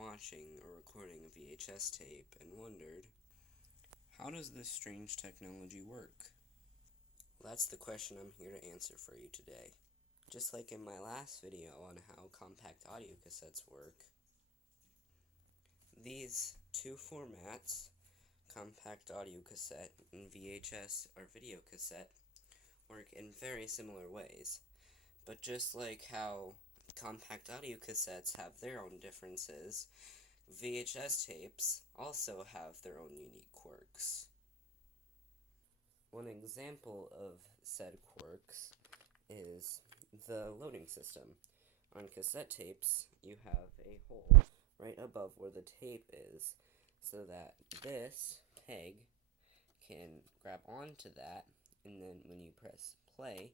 watching or recording a VHS tape and wondered, how does this strange technology work? Well, that's the question I'm here to answer for you today. Just like in my last video on how compact audio cassettes work, these two formats, compact audio cassette and VHS or videocassette, work in very similar ways. But just like how compact audio cassettes have their own differences, VHS tapes also have their own unique quirks. One example of said quirks is the loading system. On cassette tapes, you have a hole right above where the tape is, so that this peg can grab onto that, and then when you press play,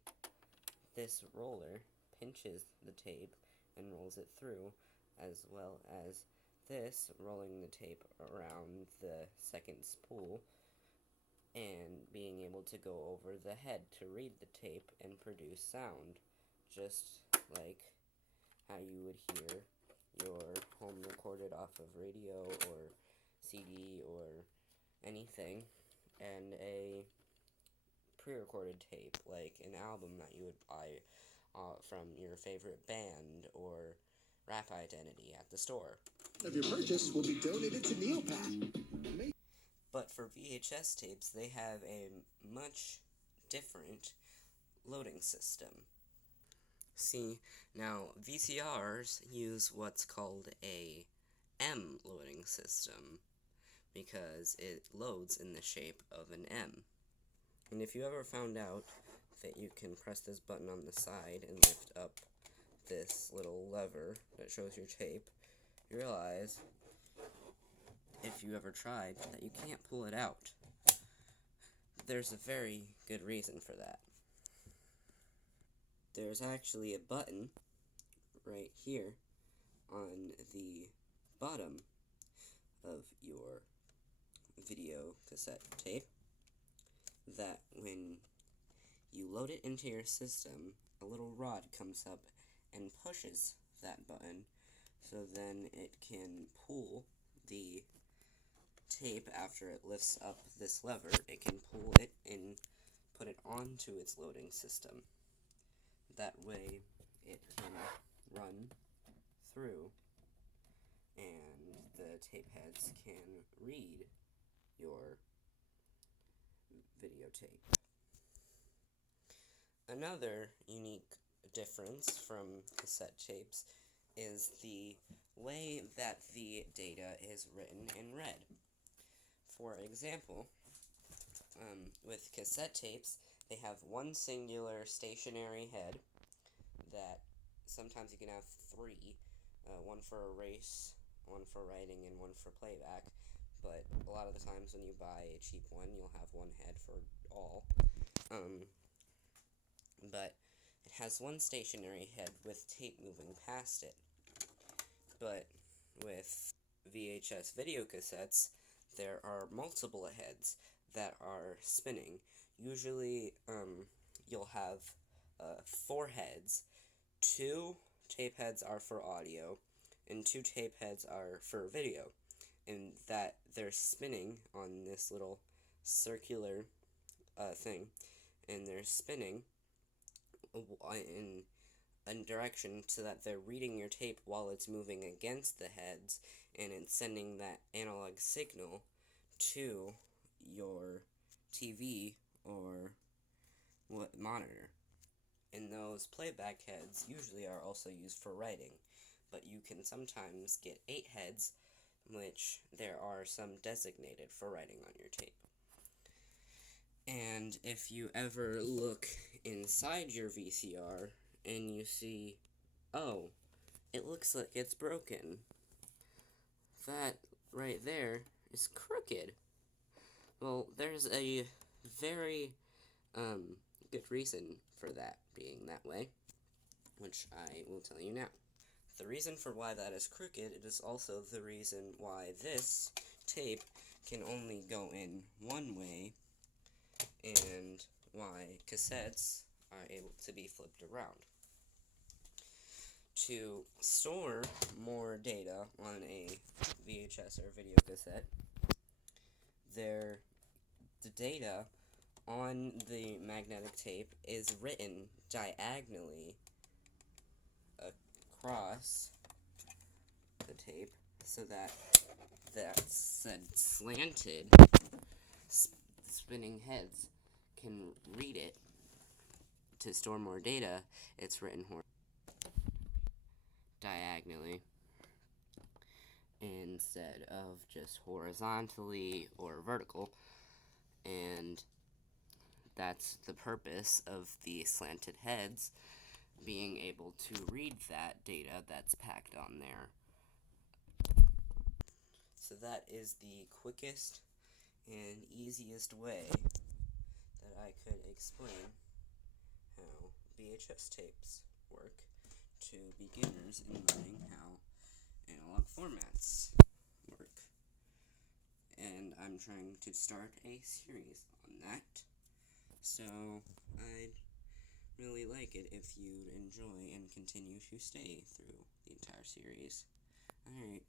this roller pinches the tape and rolls it through, as well as this rolling the tape around the second spool and being able to go over the head to read the tape and produce sound, just like how you would hear your home recorded off of radio or CD or anything, and a pre-recorded tape, like an album that you would buy from your favorite band or rap identity at the store. Of your purchase will be donated to Neopat. But for VHS tapes, they have a much different loading system. See, now VCRs use what's called a M loading system because it loads in the shape of an M. And if you ever found out that you can press this button on the side and lift up this little lever that shows your tape, you realize, if you ever tried, that you can't pull it out. There's a very good reason for that. There's actually a button right here on the bottom of your video cassette tape that when you load it into your system, a little rod comes up and pushes that button, so then it can pull the tape after it lifts up this lever. It can pull it and put it onto its loading system. That way it can run through and the tape heads can read your videotape. Another unique difference from cassette tapes is the way that the data is written and read. For example, with cassette tapes, they have one singular stationary head that sometimes you can have three, one for erase, one for writing, and one for playback, but a lot of the times when you buy a cheap one, you'll have one head for all. But it has one stationary head with tape moving past it. But with VHS videocassettes, there are multiple heads that are spinning. Usually, you'll have 4 heads. 2 tape heads are for audio, and 2 tape heads are for video. And that they're spinning on this little circular thing, and they're spinning in a direction so that they're reading your tape while it's moving against the heads, and it's sending that analog signal to your TV or monitor. And those playback heads usually are also used for writing, but you can sometimes get 8 heads, which there are some designated for writing on your tape. And if you ever look inside your VCR and you see, oh, it looks like it's broken, that right there is crooked. Well, there's a very good reason for that being that way, which I will tell you now. The reason for why that is crooked, it is also the reason why this tape can only go in one way, and why cassettes are able to be flipped around. To store more data on a VHS or video cassette, the data on the magnetic tape is written diagonally across the tape so that said slanted spinning heads can read it. To store more data, it's written diagonally instead of just horizontally or vertical, and that's the purpose of the slanted heads, being able to read that data that's packed on there. So that is the quickest and easiest way that I could explain how VHS tapes work to beginners in learning how analog formats work. And I'm trying to start a series on that, so I'd really like it if you'd enjoy and continue to stay through the entire series. Alright.